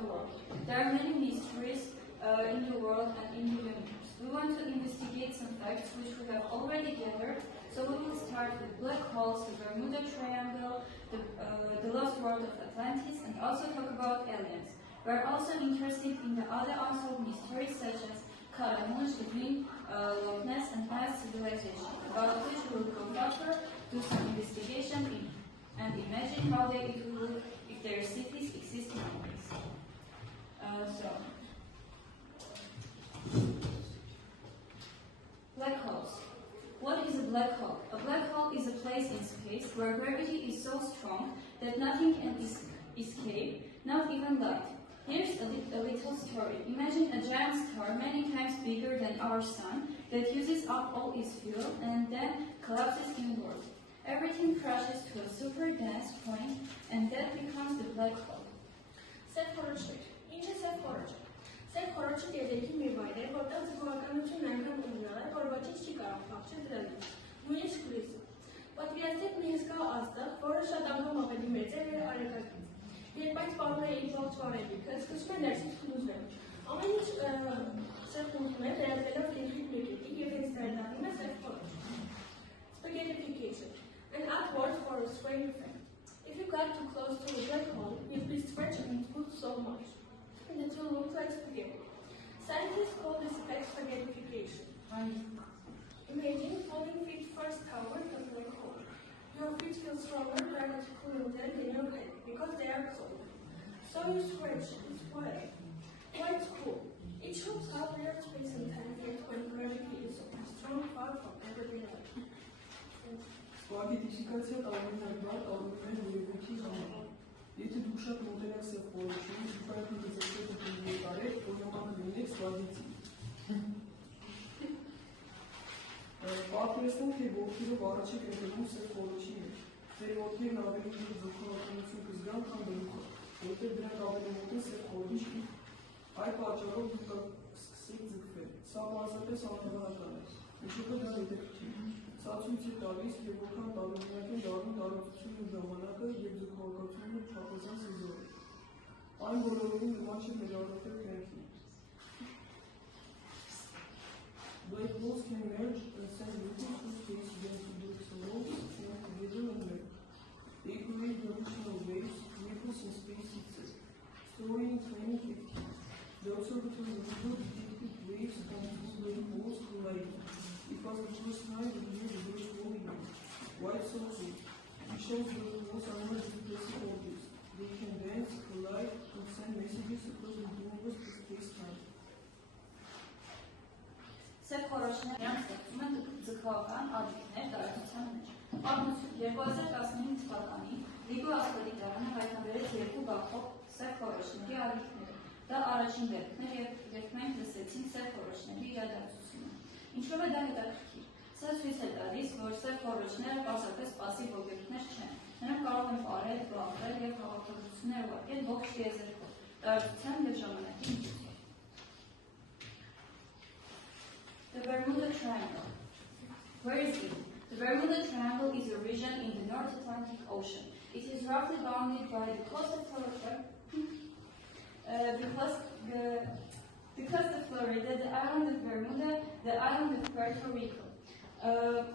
the world. There are many mysteries in the world and in the universe. We want to investigate some facts which we have already gathered, so we will start with black holes, the Bermuda Triangle, the lost world of Atlantis, and also talk about aliens. We are also interested in the other unsolved mysteries such as Karamuj, the Green Loch Ness, and past civilization, about which we will go further, do some investigation, and imagine how it will look if their cities exist nowadays. Black holes. What is a black hole? A black hole is a place in space where gravity is so strong that nothing can escape, not even light. Here's a little story. Imagine a giant star many times bigger than our sun that uses up all its fuel and then collapses inward. Everything crashes to a super dense point and that becomes the black hole. Սև խորոչը գետերի մի վայր է, որտեղ զգուշականությունն այնքան ունենալ է, որ ոչինչ չի կարող փախչել դրանից, նույնիսկ լույսը։ Պատկերացրեք մի հսկա աստղ, որը շատ անգամ ավելի մեծ է մեր արեգակից։ Երբ այդ սպառնում է իր ողջ վարելիքը, սկսում է ներսից խլուզվել։ Ամեն ինչ սև խլուզում է, վերածվելով կենտրիկ մի կետի և հենց դա դառնում է սև խորոչ։ Spaghettification, an odd word for a strange effect. If you got too close to a black hole, you'd be stretched and pulled so much that it will look like spaghetti. Scientists call this effect spaghettification. Imagine falling feet first toward a black hole. Your feet feel stronger, dramatically intense than your head because they are cold. So you stretch, it's why it's cool. It shows how real space and time get when gravity is strong far from everyday life. Spaghettification տարբերակներ տարբերում են երևույթի համար։ Եթե դուք շատ մոտենաք սև խորոչին, դուք դեզերտը տարեք, որ նման լինեք սպագետի։ Պատկերացնենք, թե ոտքերով առաջ եք ընկնում սև խորոչի մեջ։ Ձեր ոտքերն ավելի ուժ ձգողականություն կզգան, քան գլուխը, որտեղ դրանք ավելի մոտ են սև խորոչին։ Այդ պատճառով դուք սկսեք ձգվել։ Սա պարզապես անհավանական է։ Ինչու՞ դա հետաքրքիր։ Սա ցույց է տալիս, թե որքան տարօրինակ են դառնում տարածությունն ու ժամանակը և ձգողականությունը չափազանց զոր է։ Այն բոլորովին նման չէ մեր առօրյա կյանքին։ Black holes can merge and send ripples through space against the worlds and together and merge. They create gravitational waves, ripples in space itself. Story in 2015. The observatory revealed detected waves from two black holes colliding. It was the first time we hear the word holy name. Why so cool? It shows that holes are not just basic objects. They can dance, collide, and send messages across the universe to space-time. Սև խորոչները նրանք ստեղծում են ձգողական ալիքներ տարածության մեջ։ Պատմություն 2015 թվականին Լիգո աստրոդիտարանը հայտնաբերեց երկու բախող սև խորոչների ալիքները։ Դա առաջին դեպքն էր, երբ մենք լսեցինք սև խորոչների իրադարձությունը։ Ինչով է դա հետաքրքիր։ Սա ցույց է տալիս, որ սև խորոչները պարզապես պասիվ օբյեկտներ չեն։ Նրանք կարող են պարել, պլանվել և հաղորդակցություններ ուղարկել ողջ տիեզերքով, տարածության և ժամանակի միջոցով։ The Bermuda Triangle. Where is it? The Bermuda Triangle is a region in the North Atlantic Ocean. It is roughly bounded by the coast of Florida, because the Florida, the island of Bermuda, the island of Puerto Rico.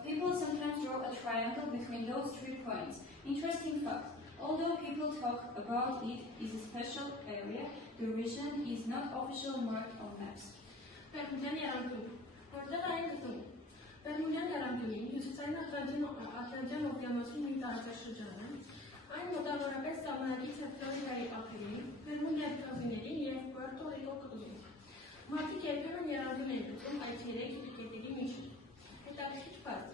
People sometimes draw a triangle between those 3 points. Interesting fact, although people talk about it is a special area, the region is not officially marked on maps. Bermudian Yaranduin հյուսիսային Ատլանտյան օվկիանոսի մի տարածաշրջան է։ Այն մոտավորապես սահմանից է Ֆլորիդայի ափերին, Բերմուդայի կղզիներին և Պուերտո Ռիկո կղզին։ Մարդիկ երբեմն եռանդուն են գտնում այդ 3 կետերի միջև։ Հետաքրքիր փաստ։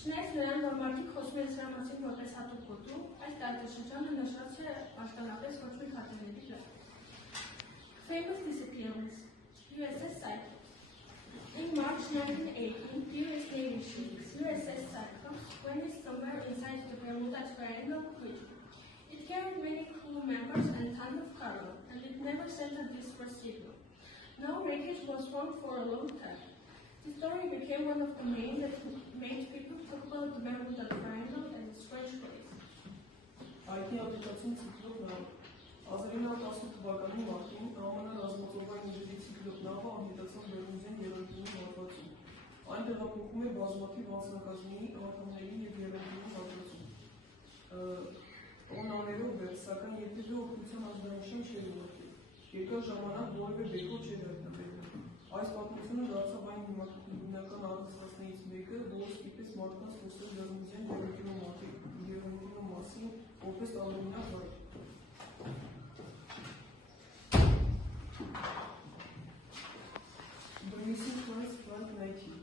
Չնայած նրան, որ մարդիկ խոսում են սրա մասին որպես հատուկ գոտու, այս տարածաշրջանը նշված է աշտարակպես ոչ մի քարտեզների վրա։ Famous disappearance, USS Cyclops. In March 1918, US Navy ship USS Cyclops went somewhere inside the Bermuda Triangle region. It carried many crew members and tons of cargo, and it never sent a distress signal. No wreckage was found for a long time. The story became one of the main that made people talk about the Bermuda Triangle and its strange place. IT application ցիկլով նա 1918 թվականին մարտի հայտնեցան վերնուզեն երևույթի հատվածում։ Այն տեղափոխում է բազմաթիվ անձնակազմի անդամների և երևույթի հատվածում։ Օնաներով էր, սակայն երբևէ օգնության ազդանշան չէր ուղղել։ Երկար ժամանակ որևէ բեկոր չէր հայտնաբերվում։ Այս պատմությունը դարձավ այն հիմնական առանձնացներից մեկը, որը ստիպեց մարդկանց խոսել վերնուզյան երևույթի մասին որպես տարօրինակ վայր։ The missing friends Frank 19.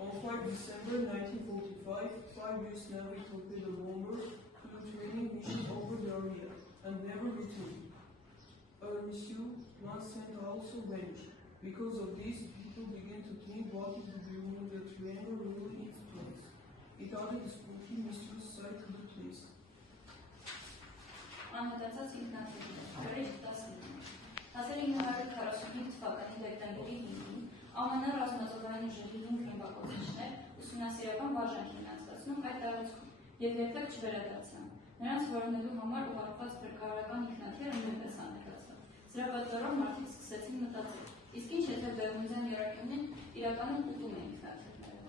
On 5 December 1945, 5 US Navy torpedo bomber flew training mission over the area and never returned. Ernest once sent also vanished. Because of this, people began to think what is the Bermuda Triangle really in its place. It added a spooky, mysterious side to the place. Անհետացած ինքնաթիռը, գրեջ 19։ 1945 թվականի դեկտեմբերի 5-ին ԱՄՆ ռազմածովային ուժերի 5 ռմբակոծիչներ ուսումնասիրական բաժանք են անցկացնում այդ տարածքում և երբեք չվերադարձան։ Նրանց որոնելու համար ուղարկված փրկարարական ինքնաթիռը նույնպես անհետացավ։ Սրա պատճառով մարդիկ սկսեցին մտածել, իսկ ինչ եթե Բերմուդյան եռակյունին իրականում ուտում է ինքնաթիռները։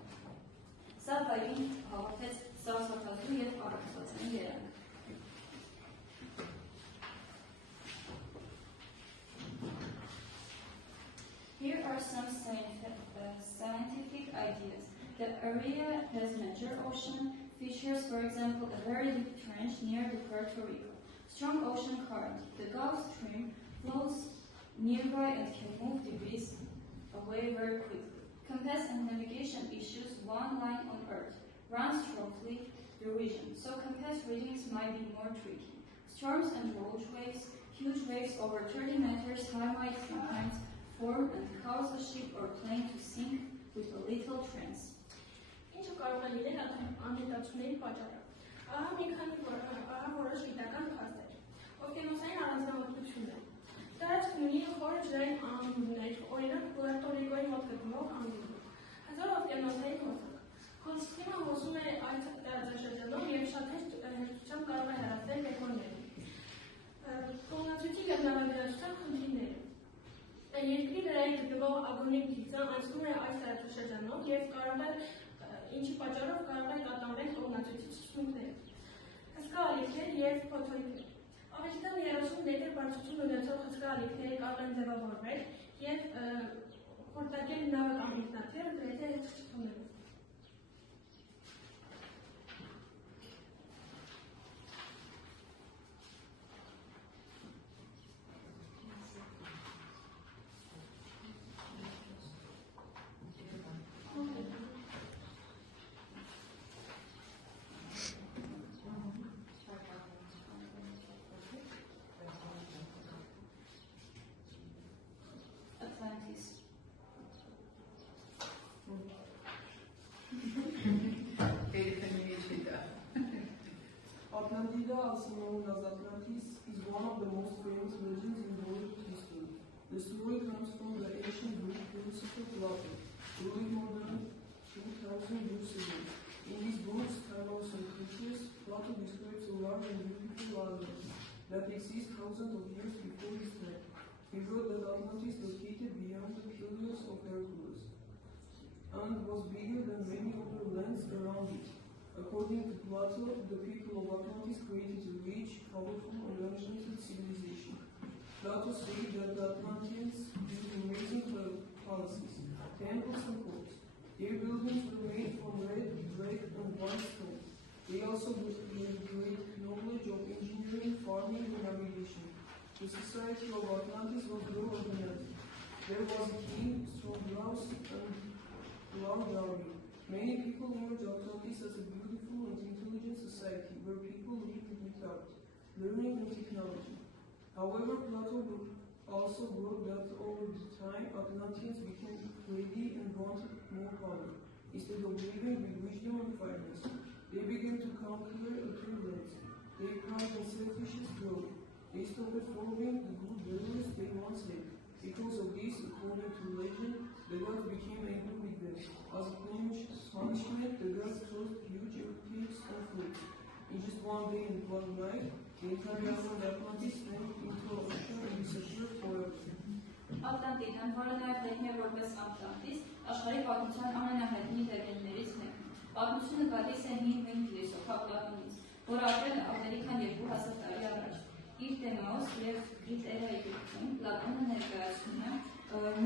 Սա վայրին հաղորդեց սարսափազդու և առողջացային երանգ։ Here are some scientific ideas. The area has major ocean features, for example, a very deep trench near the Puerto Rico. Strong ocean current. The Gulf Stream flows nearby and can move debris away very quickly. Compass and navigation issues. One line on Earth runs roughly the region, so compass readings might be more tricky. Storms and rogue waves. Huge waves over 30 meters high might sometimes form and cause a ship or plane to sink with a little trance. Ինչը կարող է լինել անհետացումների պատճառը։ Ահա մի քանի որոշ գիտական փաստեր։ Օվկիանոսային առանձնահատկություններ։ Տարածքն ունի խորը ջրային աղբյուրներ, օրինակ Պուերտո Ռիկոյի մոտ գտնվող աղբյուրը։ Հզոր օվկիանոսային հոսք։ Հոսքիմը հոսում է այդ տարածաշրջանում և շատ հեշտությամբ կարող է հեռացնել բեկորներին։ Կողմնացույցի գտնավարության խնդիրները։ Երկրի վրայի գտնվող ագոնիկ գիծը անցնում է այս տարածաշրջանով և կարող է ինչի պատճառով կարող է կատարվել կողմնացույցի ճշմարտները։ Հսկա ալիքներ և փոթորիկներ։ Ավելի քան 30 մետր բարձրություն ունեցող հսկա ալիքները կարող են ձևավորվել և խորտակել նավը կամ ինքնաթիռը գրեթե հետ չթողնելով։ Atlantis. Atlantida, also known as Atlantis, is one of the most famous legends in world history. The story comes from the ancient Greek philosopher Plato, who lived more than 2,000 years ago. In his books, Tilos and Critias, Plato describes a large and beautiful island that exists thousands of years before his time. He wrote that Atlantis located beyond the Helios of Hercules and was bigger than many other lands around it. According to Plato, the people of Atlantis created a rich, powerful, and ancient civilization. Plato said that the Atlanteans built amazing palaces, temples, and courts. Their buildings were made from red, black, and white stone. They also had great knowledge of engineering, farming, and navigation. The society of Atlantis was well organized. There was a king, strong laws, and large army. Many people emerged Atlantis as a beautiful and intelligent society where people lived without learning and technology. However, Plato also wrote that over the time Atlanteans became greedy and wanted more power. Instead of living with wisdom and fairness, they began to conquer other lands. Their pride and selfishness grew. They stopped following the good values they once had. Because of this, according to legend, the gods became angry with them. As a punishment, the gods caused huge earthquakes and floods. In just one day and one night, the entire island Atlantis went into ocean and disappeared forever. Ատլանտիդան, որը նաև հայտնի է որպես Ատլանտիս, աշխարհի պատմության ամենահայտնի հեղինակներից մեկն է։ Պատմությունը գալիս է հին փիլիսոփա Պլատոնից, որը ապրել է ավելի քան 2000 տարի առաջ։ Իր Տեմաոս և Կրիտերայի գրքում Պլատոնը ներկայացնում է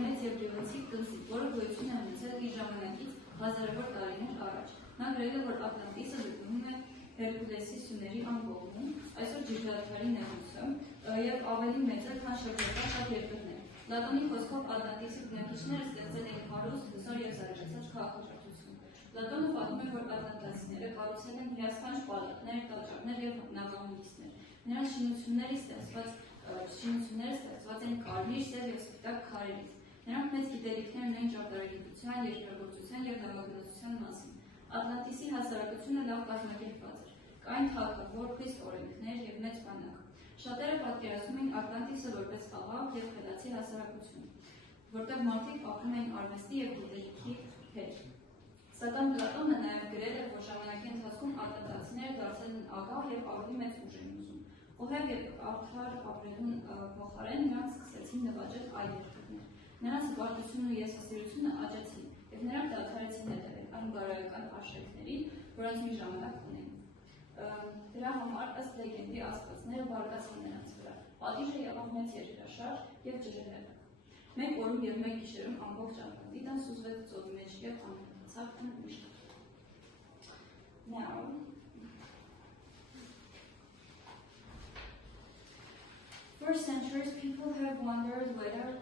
մեծ և գեղեցիկ կնսիկ, որը գոյություն է ունեցել իր ժամանակից հազարավոր տարիներ առաջ։ Նա գրել է, որ Ատլանտիսը գտնվում է Հերկուլեսի սյուների անկողնում, այսօր Ջիբրալթարի նեղուցը, և ավելի մեծ է, քան շրջակա շատ երկրներ։ Պլատոնի խոսքով Ատլանտիսի բնակիչները ստեղծել էին հարուստ, հզոր և զարգացած քաղաքակրթություն։ Պլատոնը պատմում է, որ ատլանտացիները կառուցել են հիասքանչ պալատներ, տաճարներ և նավահանգիստներ։ Նրանց շինությունները ստեղծված են կարմիր, սև և սպիտակ քարերից։ Նրանք մեծ գիտելիքներ ունեն ճարտարագիտության, երկրագործության և նավագնացության մասին։ Ատլանտիսի հասարակությունը լավ կազմակերպված էր։ Կային թագավոր, խիստ օրենքներ և մեծ բանակ։ Շատերը պատկերացնում էին Ատլանտիսը որպես աղաղ և խելացի հասարակություն, որտեղ մարդիկ ապրում էին արվեստի և գիտելիքի հետ։ Սակայն Պլատոնը նաև գրել է, որ ժամանակի ընթացքում ատլանտացիները դարձել են աղաղ և ավելի մեծ ուժ էին ուզում։ Խոհեւ և արդար ապրելուն փոխարեն նրանք սկսեցին նվաճել այլ երկրներ։ Նրանց հպարտությունն ու եսասիրությունը աճեցին, և նրանք դադարեցին հետևել այն բարոյական արժեքներին, որոնց մի ժամանակ ունեին։ Դրա համար, ըստ լեգենդի, աստվածները բարկացան նրանց վրա։ Պատիժը եղավ մեծ երկրաշարժ և ջրհեղեղ։ Մեկ օրում և մեկ գիշերում ամբողջ Ատլանտիդան սուզվեց ծովի մեջ և անհետացավ միշտ։ Now, for centuries, people have wondered whether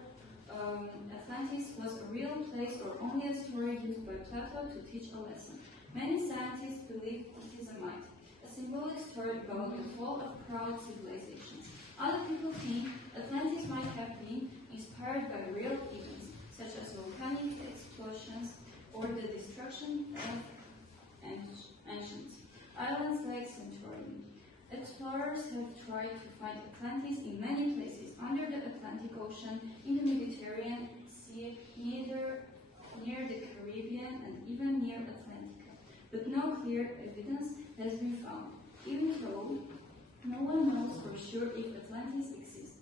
Atlantis was a real place or only a story used by Plato to teach a lesson. Many scientists believe it is a myth, a symbolic story about the fall of proud civilizations. Other people think Atlantis might have been inspired by real events, such as volcanic explosions or the destruction of ancient islands like Santorini. Explorers have tried to find Atlantis in many places, under the Atlantic Ocean, in the Mediterranean Sea, near the Caribbean, and even near Atlantica. But no clear evidence has been found, even though no one knows for sure if Atlantis exists.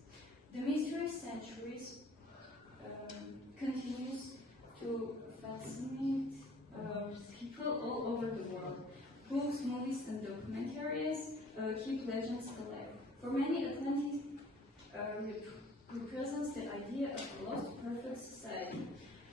The mystery centuries continues to fascinate people all over the world. Books, movies, and documentaries keep legends alive. For many, Atlantis represents the idea of a lost perfect society,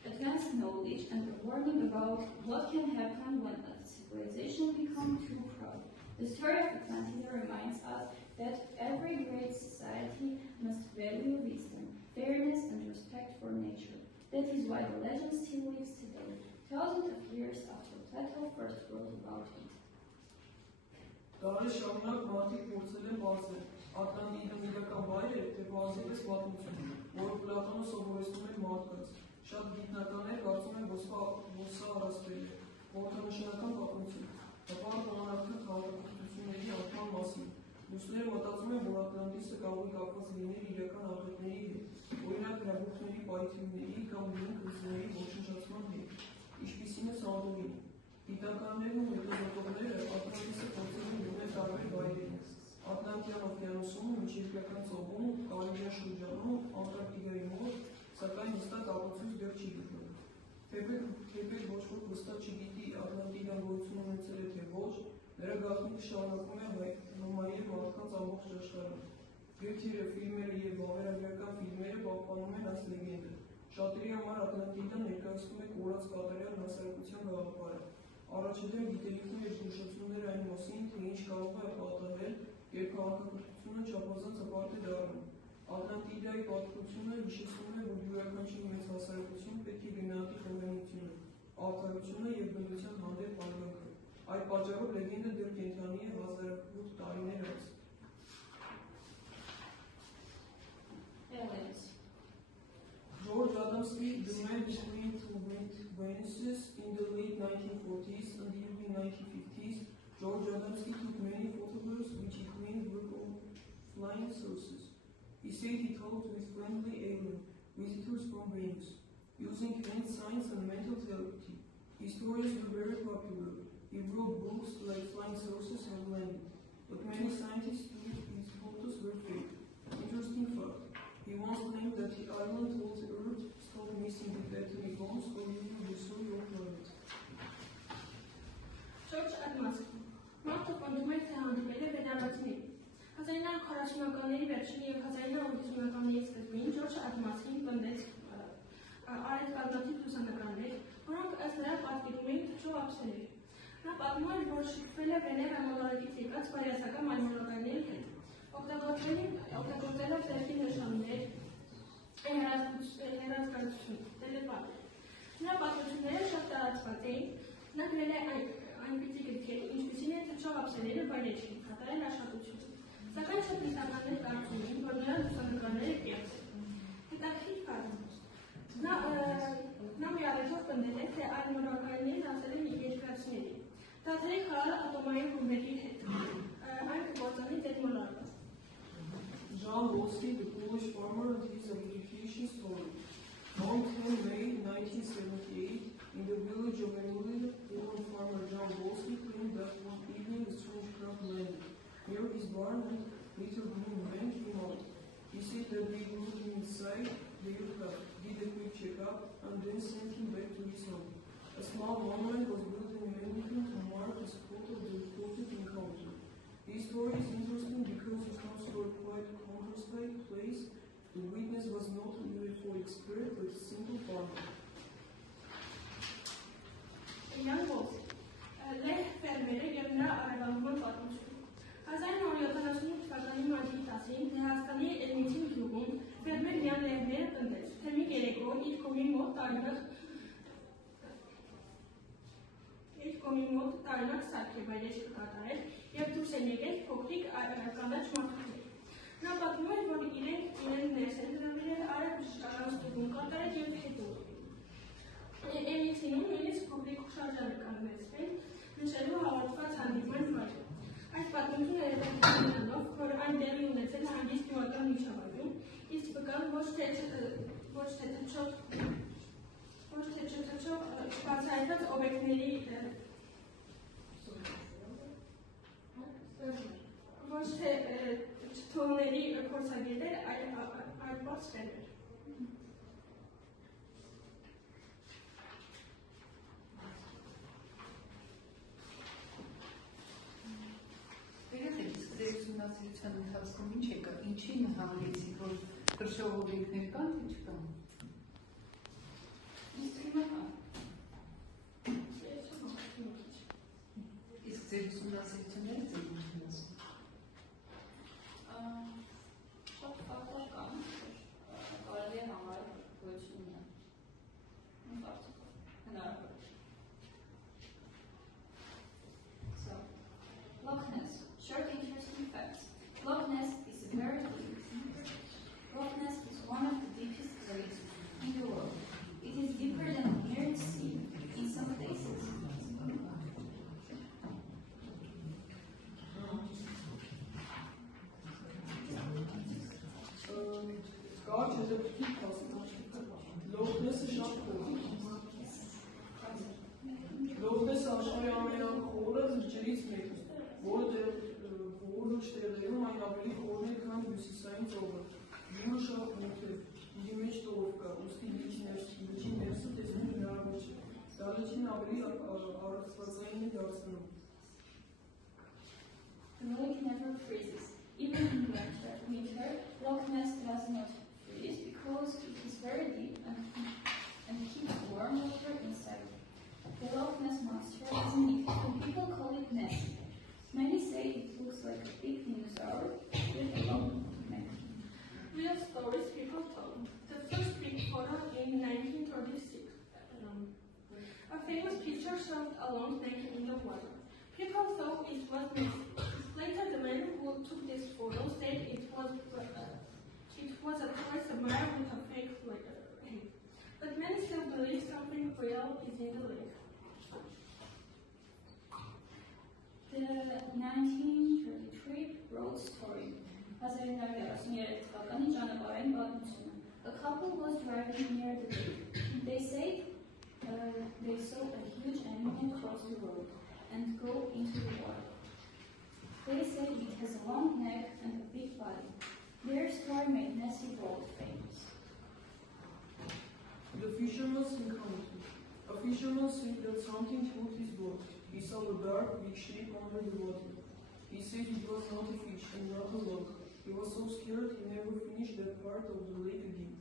advanced knowledge, and a warning about what can happen when a civilization becomes too proud. The story of Atlantida reminds us that every great society must value wisdom, fairness, and respect for nature. That is why the legend still lives today, thousands of years after Plato first wrote about it. Դարեր շարունակ մարդիկ փորձել են բացել Ատլանտիդը իրական վայր է, թե բացելս պատմություն, որը Պլատոնը սովորեցնում էր մարդկանց։ Շատ գիտնականներ կարծում են, որ սա առասպել է, խորհրդանշական պատմություն, հպարտ անանախթ քաղաքակրթությունների անկման մասին։ Մյուսները մտածում են, որ Ատլանտիսը կարող է կապված լինել իրական աղետների հետ, օրինակ հրաբուխների պայթյունների կամ լին քրիստոնեի ոչնչացման հետ, ինչպիսին է Սանդորին։ Գիտնականներն ու հետազոտողները Ատլանտիսը փորձել են գտնել տարբեր վայրերում՝ Ատլանտյան օվկիանոսում, Միջերկրական ծովում, Կարիբյան շրջանում, Անտարկտիդայի մոտ, սակայն հստակ ապացույց դեռ չի գտնել։ Թեպետ ոչ ոք վստահ չգիտի Ատլանտիդան գոյություն ունեցել է թե ոչ, նրա գաղտնիքը շարունակում է համայել մարդկանց ամբողջ աշխարհում։ Գրքերը, ֆիլմերը և վավերագրական ֆիլմերը պահպանում են այս լեգենդը։ Շատերի համար Ատլանտիդան ներկայացնում է կորած կատարյալ հասարակության գաղափարը։ Առաջադեմ գիտելիքն ու զգուշացումները այն մասին, թե ինչ կարող է պատահել, երբ քաղաքակրթությունը չափազանց հպարտ է դառնում։ Ատլանտիդայի պատմությունը հիշեցնում է, որ յուրաքանչյուր մեծ հասարակություն պետք է գնահատի խոհեմությունը, արդարությունը և բնության հանդեպ արգելքը։ Այդ պատճառով լեգենդը դեռ կենդանի է 1800 տարիներ անց։ George Adamski, the man between two Venuses in the late 1940s and the early 1950s, George Adamski took many photographs which he claimed were of flying saucers. He said he talked with friendly alien visitors from Venus, using hand signs and mental telepathy. His stories were very popular. He wrote books like Flying Saucers Have Landed, but many scientists thought his photos were fake. Interesting fact, he once claimed that the island holds Մարդը պնդում էր, թե հանդիպել է բնարարություններին։ 1940-ականների վերջին և 1950-ականների սկզբին Ջորջ Ադամսին պնդեց արեց կազմաթիվ լուսանկարներ, որոնք ըստ նրա պատկերում էին թռչող ափսեներ։ Նա պատմում էր, որ շփվել է Վեներա մոլորակից եկած բարյացակամ այլմոլորակայինների հետ, օգտագործելով ձեռքի նշաններ, հեռարձակություն, տելեպաթ։ Նրա պատմությունները շատ տարածված էին, նա գրել է այնպիսի գրքեր, ինչպիսին են թռչող ափսեները վայրեջքի, կատարել աշխատություն։ Սակայն շատ գիտնականներ կարծում էին, որ նրա լուսանկարները կեղծ են։ Հետաքրքիր ֆակտ։ Նա մի առիթով պնդել է, թե այլմոլորակայիններին ասել են երկրացիների։ Դադարի խաղալը ատոմային ռումբերի հետ, այն կգործանի ձեռմոլորակը։ John Wolski, the Polish farmer, and his identification story. On 10 May 1978, in the village of Emily, Polish farmer John Wolski claimed that one evening a strange craft landed near his barn and little green men came out. He said that they brought him inside the aircraft, did a quick checkup, and then sent him back to his home. A small monument was built in Wellington to mark the spot of the reported encounter. This story is interesting because it comes to a quite contrasted place. The witness was not a UFO expert, but a simple farmer. Young Wolski, Լեհ ֆերմերը և նրա արևելման պատմություն։ 1978 թվականի մարտի 10-ին Լեհաստանի Էլմիցին գյուղում ֆերմեր Յան Լեհները պնդեց, թե մի երեկո իր կոմի մոտ տարինակ սարք է վայրեջք կատարել և դուրս են եկել փոքրիկ կանաչ մարդուկներ։ Նա պատմում էր, որ իրենք ներս են հրավիրել արև բժշկական ստուգում կատարել և հետո Էլմիցինում նույնիսկ փոքրիկ շարժան է կանգնեցվել նշելու հաղորդված հանդիպման վայրը։ Այս պատմությունը հետաքրքրելով, որ այն տեղի ունեցել հանգիստ գյուղական միջավայրում, իսկ վկան ոչ թե բացահայտված օբյեկտների ոչ թե չթողների փորձագետեր, այլ բաց ֆերմեր։ Ուսումնասիրության ընթացքում ինչ եկա, ինչի նահանգեցի, որ թռչող օբյեկտներ կան, թե չկան։ Իսկ ձեր ուսումնասիրությունները ձեր ինչն ասում։ Շատ ֆակտոր կան, կարելի է համարել գոյությունը։ Հնարավոր։ So, Loch Ness. Short interesting facts. Loch Ness is one of the deepest lakes in the world. It is deeper than the nearest sea in some places. Կարճ հետաքրքիր փաստաթղթ։ Loch Ness-ը շատ խոր է։ Loch Ness-ը աշխարհի ամենախորը լճերից մեկն է, որը տեղերում այն ավելի խորն է, քան հյուսիսային ծովը։ Ջուրը շատ մութ է, իր մեջ տով կա, ուստի լճի ներսը տեսնել հնարավոր չէ։ Դա լճին ավելի առողջվածային է դարձնում։ The lake never freezes. Even in winter, Loch Ness does not freeze because it is very deep and keeps warm water inside. The Loch Ness monster is mythical. People call it Ness. Many say it looks like a big dinosaur with a long neck. Real stories people told. The first big photo in 1936. A famous picture showed a long neck in the water. People thought it was Nessie. Later, the man who took this photo said it was a toy submarine with a fake head. But many still believe something real is in the lake. The 1933 road story. 1933 թվականի ճանապարհային պատմությունը. A couple was driving near the lake. They said they saw a huge animal cross the road and go into the water. They said it has a long neck and a big body. Their story made Nessie world famous. The fisherman's encounter. A fisherman said that something pulled his boat. He saw a dark, big shape under the water. said it was not a fish and not a log. He was so scared he never finished that part of the lake again.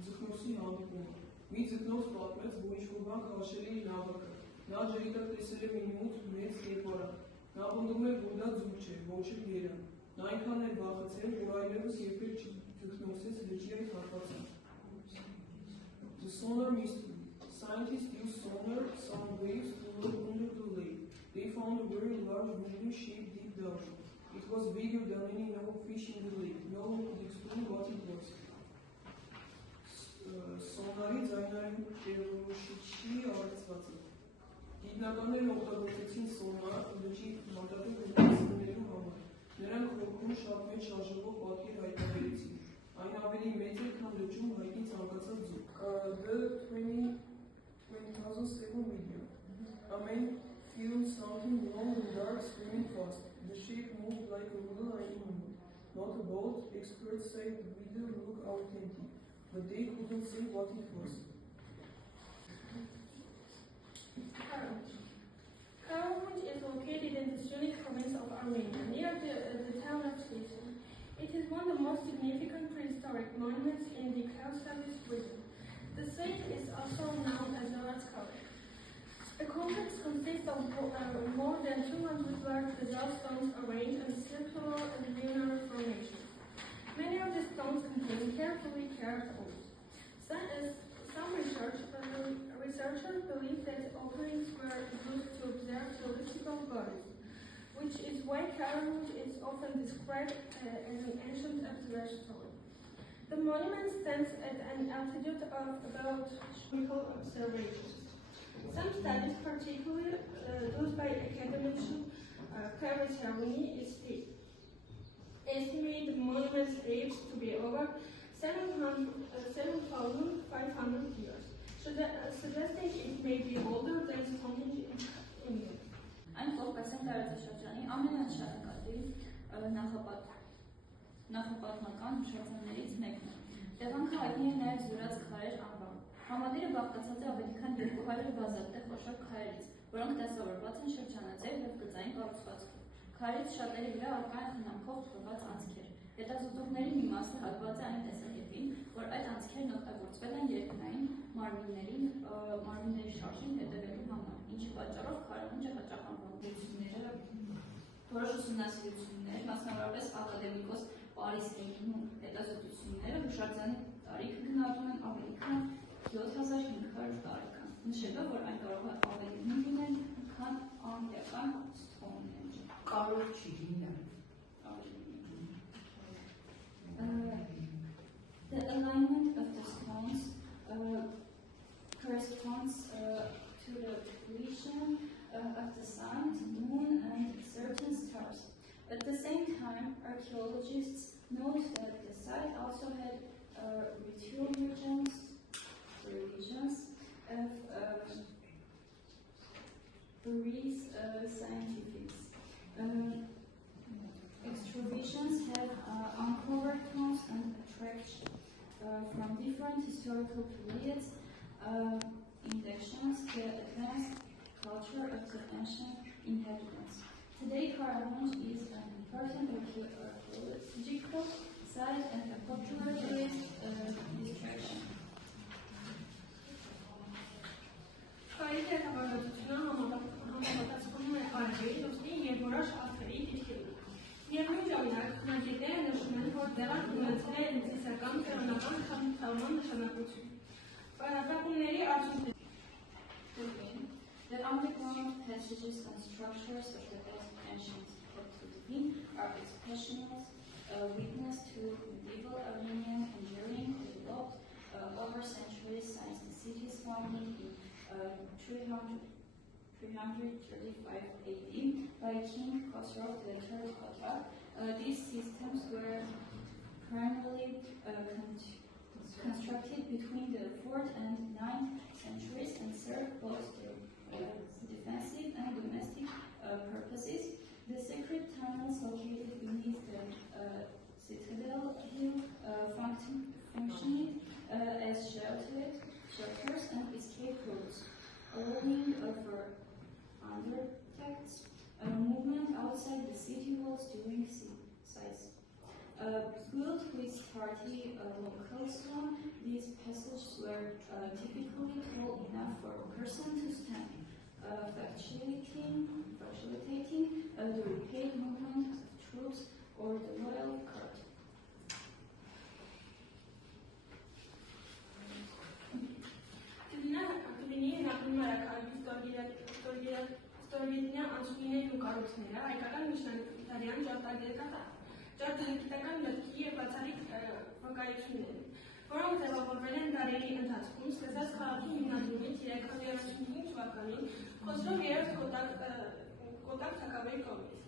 Ձկնորսի հանդիպումը։ Մի ձկնորս պատմեց, որ ինչ-որ բան քաշել է իր նավակը։ Նա ջրի տակ տեսել է մի մութ մեծ կերպարանք։ Նա պնդում էր, որ դա ձուկ չէ, ոչ էլ գերան։ Նա այնքան էր վախեցել, որ այլևս երբեք չձկնորսեց լճի այդ հատվածում։ The sonar mystery. Scientists used sonar sound waves to look under the lake. They found a very large moving shape deep down. It was bigger than any known fish in the lake. No one could explain what it was. Սոնարի ձայնային տերոշիչի արծվածը։ Գիտնականներն օգտագործեցին սոնար լճի մակարդակը հասնելու համար։ Նրանք խորքում շատ մեծ շարժվող պատկեր հայտնաբերեցին։ Այն ավելի մեծ էր, քան լճում հայտնի ցանկացած ձուկ։ The 20,007 video. A man filmed something long and dark swimming fast. The shape moved like a little animal, not a boat. Experts say the video looked authentic, but they couldn't say what it was. Karavanj is located in the Sunni province of Armenia, near the town of Slitin. It is one of the most significant prehistoric monuments in the Caucasus region. The site is also known as Zoratskaya. The complex consists of more than 200 large basalt stones arranged in circular and lunar formations. Many of the stones contain carefully carved holes. Some researchers believe that openings were used to observe celestial bodies, which is why Karavanj is often described as an ancient observatory. The monument stands at an altitude of about astronomical observations. Some studies, particularly those by academician Paris Hermini, estimate the monument's age to be over 7,500 years, suggesting it may be older than Stonehenge in England. Այն Կովկասյան տարածաշրջանի ամենանշանակալի նախապատմական հուշարձաններից մեկն է։ Տեղանքը հայտնի է նաև Զորաց քարեր անվամբ։ Համալիրը բաղկացած է ավելի քան 200 բազալտե խոշոր քարերից, որոնք դասավորված են շրջանաձև և գծային կառուցվածքով։ Քարերից շատերի վրա առկա են խնամքով թողված անցքեր։ Հետազոտողների մի մասը հակված է այն տեսակետին, որ այդ անցքերն օգտագործվել են երկնային մարմինների շարժին հետևելու համար, ինչի պատճառով քարավանջը հաճախ անվանությունները որոշ ուսումնասիրություններ, մասնավորապես ակադեմիկոս Պարիս Էգինու հետազոտությունները հուշարձանի տարիքը գնահատում են ավելի քան 7500 տարեկան, նշելով, որ այն կարող է ավելի հին լինել, քան անգլիական Stonehenge։ Կարող չի լինել։ The alignment of the stones corresponds to the position of the sun, the moon, and certain stars. At the same time, archaeologists note that the site also had ritual religions of Greece scientifics. Excavations have uncovered tombs and attractions from different historical periods, inductions to the advanced culture of the ancient inhabitants. Today, Karavanj is an important archaeological site and a popular tourist distraction. Քարի դերակատարությունը համապատասխանում է արևի, լուսնի և որոշ աստղերի դիրքերին։ Միևնույն ժամանակ, քննադատները նշում են, որ տեղանքն ունեցել է լծիսական կրոնական խմբավորման նշանակություն։ Պատմությունների արդյունքները The underground passages and structures of the ancient captivity are expressional witness to medieval Armenian engineering developed over centuries since the city's founding in 335 AD by King Khosrow III Kotrak. These systems were primarily constructed between the 4th and 9th centuries and served both defensive and domestic purposes. The secret tunnels located beneath the citadel hill functioning as shelters and escape routes, allowing for undertakes movement outside the city walls during sites. Built with sturdy local stone, these passages were typically tall enough for a person to stand, facilitating the rapid movement of troops or the royal court. Ստորգետնյա անցուղիներն ու կառույցները հայկական միջնադարյան ջարդագիտական մտքի և բացառիկ վկայություններ են, որոնք ձևավորվել են դարերի ընթացքում, սկսած քաղաքի հիմնադրումից 335 թվականին Խոսրով III Կոտակ թագավորի կողմից։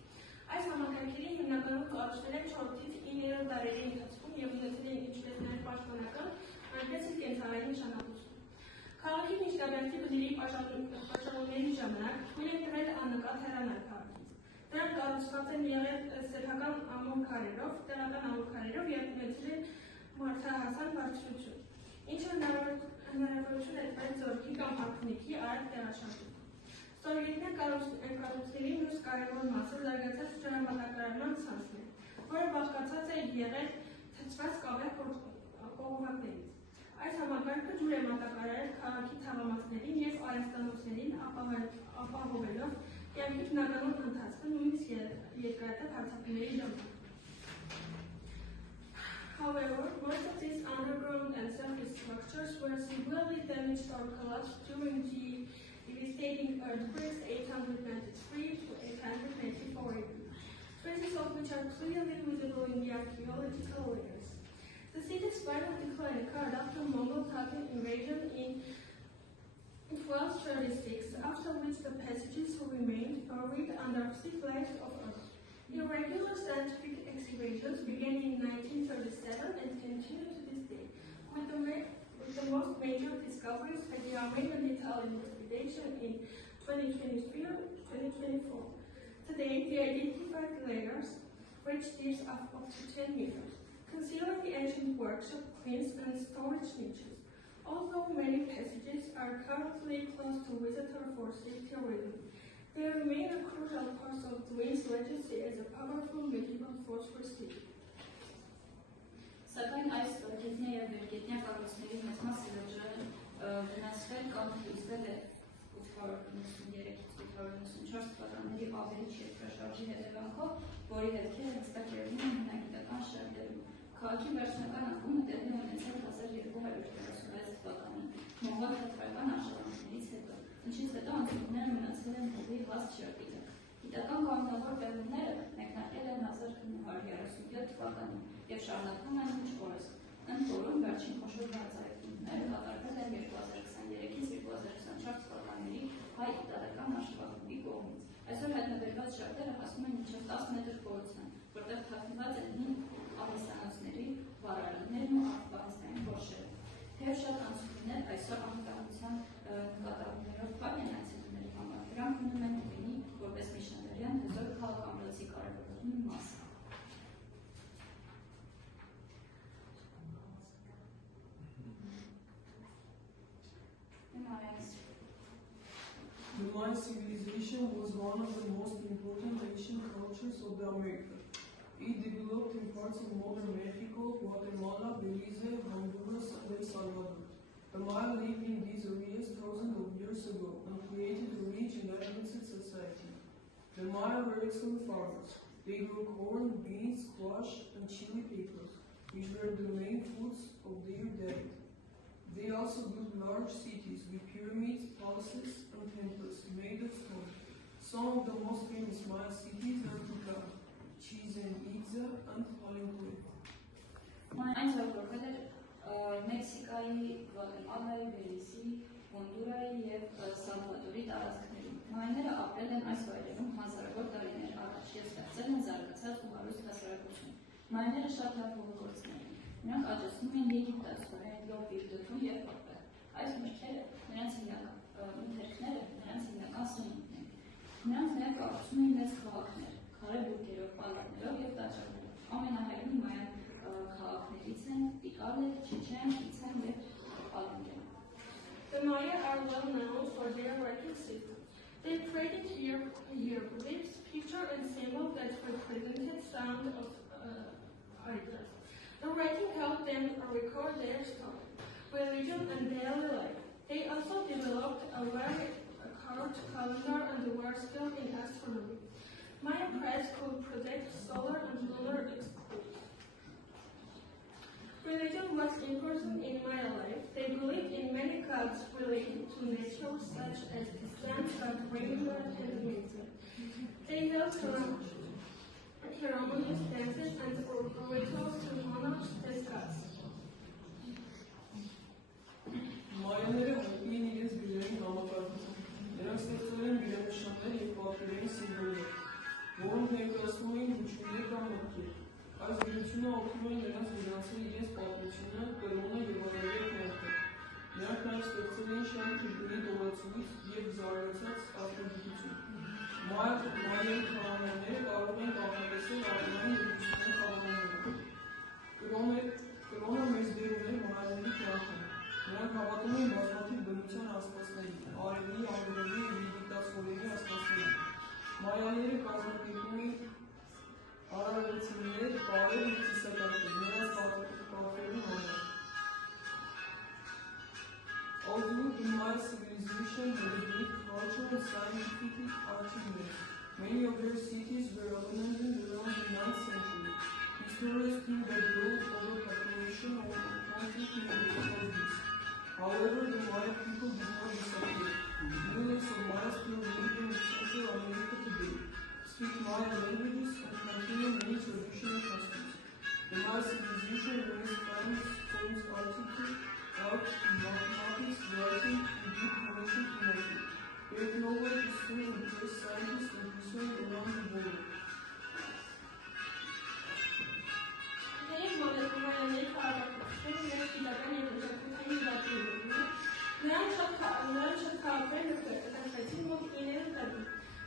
Այս համակարգերի հիմնականում կառուցվել են 4-ից 9-րդ դարերի ընթացքում և ունեցել են ինչպես նաև պաշտպանական, այնպես էլ կենցաղային նշանակություն։ Քաղաքի միջնաբերդի բլրի պաշտպանումների ժամանակ թույլ են տվել աննկատ հեռանալ քաղաքից։ Դրանք կառուցված են եղել սեփական ամուր քարերով, տեղական ամուր քարերով և ունեցել են մարդահասան բարձրություն, ինչը հնարավորություն է տվել զորքի կամ արքունիքի արագ տեղաշարժում։ Ստորգետնյա կառույցների մյուս կարևոր մասը զարգացած ջրամատակարարման ցանցն է, որը բաղկացած է եղել թթված կավե կողովակներից։ Այս համակարգը ջուր է մատակարարել քաղաքի թաղամասերին և արհեստանոցներին ապահովելով կյանքի բնականոն ընթացքը նույնիսկ երկարատև հարձակումների ժամանակ։ However, most of these underground and surface structures were severely damaged or collapsed during the devastating earthquakes 893 to 894 AD, traces of which are clearly visible in the archaeological layers. The city's final decline occurred after Mongol-Tatar invasion in 1236, after which the passages remained buried under thick layers of earth. Irregular scientific excavations began in 1937 and continue to this day, with the most major discoveries at the Armenian-Italian expedition in 2023-2024. Today, the identified layers reach depths of up to 10 meters. Consider the ancient workshop queens and storage niches. Although many passages are currently closed to visitors for safety reasons, they remain a crucial part of Dwayne's legacy as a powerful medieval force for city. Սակայն այս ստորգետնյա և վերգետնյա կառույցների մեծ մասը վնասվել կամ թույլատրվել է 893-894 թվականների ավերիչ երկրաշարժի հետևանքով, որի հետքերը հստակ երևում են հնագիտական շերտերում։ Քաղաքի վերջնական անկումը տեղի ունեցել 1236 թվականին մոնղոլ թաթարական արշավանքներից հետո, ինչից հետո անցումները մնացել են հողի հաստ շերտիտակ։ Գիտական կանոնավոր պեղումները մեկնարկել են 1937 թվականին և շարունակվում են մինչ օրս, ընդ որում վերջին խոշոր բարձրացումները կատարվել են 2023-2024 թվականների հայ-իտալական արշավախմբի կողմից։ Այսօր հայտնաբերված շերտերը հասնում են մինչև 10 մետր խորության, որտեղ թաքնված են հին արհեստանոցների վարարաններն ու արխիվանցային խորշերը։ Թեև շատ անցումներ այսօր անվտանգության նկատառումներով բան են այցելուների համար, դրանք մնում են Դվինի որպես միջնադարյան հզոր քաղաք-ամրոցի կարևորագույն մաս։ The Mayan civilization was one of the most important ancient cultures of the Americas. It developed in parts of modern Mexico, Guatemala, Belize, Honduras, and El Salvador. The Maya lived in these areas thousands of years ago and created a rich and advanced society. The Maya were excellent farmers. They grew corn, beans, squash, and chili peppers, which were the main foods of their diet. They also built large cities with pyramids, palaces, and temples made of stone. Some of the most famous Maya cities are Tikal, Chichen Itza, and Palenque. Այն զարգացել էր Մեքսիկայի, Գուատեմալայի, Բելիզի, Հոնդուրայի և Սալվադորի տարածքներում։ Մայաները ապրել են այս վայրերում հազարավոր տարիներ առաջ և ստեղծել են զարգացած ու հարուստ հասարակություն։ Մայաները շատ լավ հողագործներ են։ Նրանք աճեցնում են Եգիպտոս, Լոբի, Դոթու և Պապը։ Այս մրգերը նրանց հիմնական սնունդն են։ Նրանք նաև կառուցում են մեծ քաղաքներ, քարե բուրգերով, պալատներով և տաճարներով։ Ամենահայտնի մայան քաղաքներից են Տիկալը, Չիչեն, Իցեն և Պալենկեն։ The Maya are well known for their writing system. They created hieroglyphs, picture and symbol that fund of ideas. The writing helped them record their story, religion, and daily life. They also developed a very card calendar and were skilled in astronomy. Maya priests could predict solar and lunar eclipses. Religion was important in Maya life. They believed in many gods related to nature, such as Islam, rainbow, and music. They held ceremonies, dances, and rituals to honor these gods. Mayalara Okuyun İngiliz Birliği'nin namaklardır. Eraksiyonların bilen nişanları ifadelerin simbolü. Doğum peygasmayın güçlüğüne kalmaktır. Az gülüçünü okumayın biraz bilansı İngiliz patlıçını karımına yılanları etmektir. Eraksiyonların şen kültürü dolatılır diye bizarlatsat afrodiküçün. Mayaların tamamenleri Avrupa'nın Afrikası ve Avrupa'nın yürüyüşüne kalmalıdır. Krona mezdeleri mahalleri kağıtır. Նրանք հավատում են բազմաթիվ բնության աստվածների, արևի, անգլերի և դիկտատորների աստվածներին։ Մայաները կազմակերպում են արարողություններ, տարեր և ծիսակարգեր, նրանց պատկերելու համար։ Although the Maya civilization had a great cultural and scientific achievements, many of their cities were abandoned around the 9th century. Historians think that growth, overpopulation, or conflict may be caused this. However, the Maya people did not disappear. Millions of Maya still live in Central America today, speak Maya languages, and continue many traditional customs. The Maya civilization raised families, forms architecture, art, mathematics, writing, and deep connection to nature. Their global history impressed scientists and researchers around the world.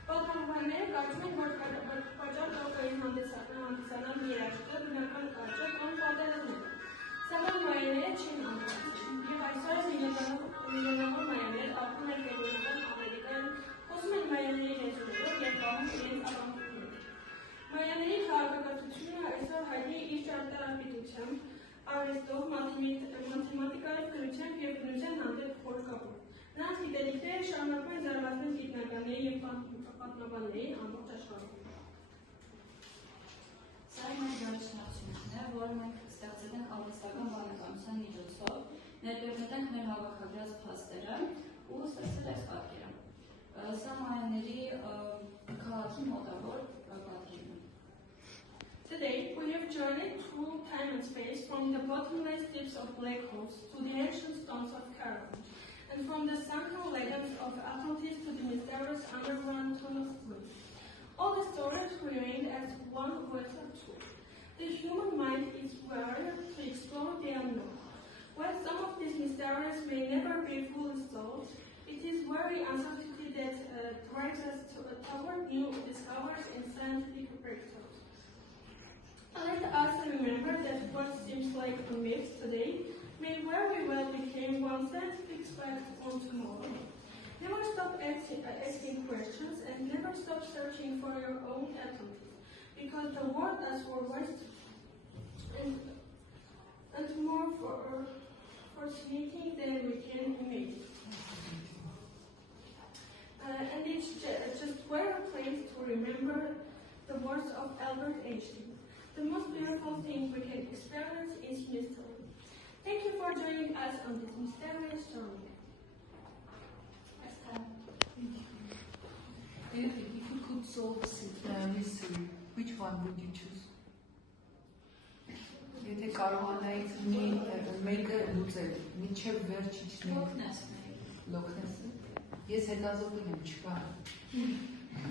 Պատմաբանները կարծում են, որ պատճառ տոկային հանդիսանան երաշտը բնական կարճը կամ պատերազմները։ Սակայն մայաները չեն անվանում, և այսօր միլիոնավոր մայաներ ապրում են Կենտրոնական Ամերիկայում, խոսում են մայաների լեզուներով և պահում իրենց ավանդույթները։ Մայաների քաղաքակրթությունը այսօր հայտնի է իր ճարտարապետությամբ, արվեստով, մաթեմատիկայով, գրությամբ և բնության հանդեպ խոր կապով։ Նրանց գիտելիքները շարունակում են զարգացնել գիտնականների և պատմաբանների ամբողջ աշխարհում։ Սա այն դարձությունն է, որը մենք ստեղծել ենք արվեստական բանականության միջոցով, ներբեռնենք մեր հավաքագրած փաստերը ու ստեղծել այս պատկերը։ Սա մայաների քաղաքի մոտավոր պատկերն է։ Today, we have journeyed through time and space from the bottomless deeps of black holes to the ancient stones of Cairo, and from the sunken legends of Atlantis to the mysterious underground tomb of Tut. All the stories remain as one with a truth. The human mind is wired to explore the unknown. While some of these mysteries may never be fully solved, it is very uncertainty that drives us toward new discoveries and scientific breakthroughs. Let us remember that what seems like a myth today may very well become one scientific fact on tomorrow. Never stop asking questions and never stop searching for your own Atlantis, because the world is for waste and more fascinating than we can imagine. And it's just very a place to remember the words of Albert Einstein. The most beautiful thing we can experience is mystery. Thank you for joining us on this mysterious journey. If you could solve mystery, which one would you choose? Եթե կարողանայիք մեկը լուծել, մինչև վերջիչն Լոքնեսը, ես հետազոտել եմ, չկա։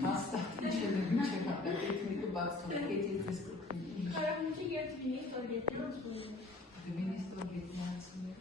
Հաստատ ինչ եմ մինչև տեխնիկը բաց թողեք, եթե ես կօգնի։ Կարամուտի և դվինի ստորգետները ծունում։ Դվինի ստորգետները ծունում։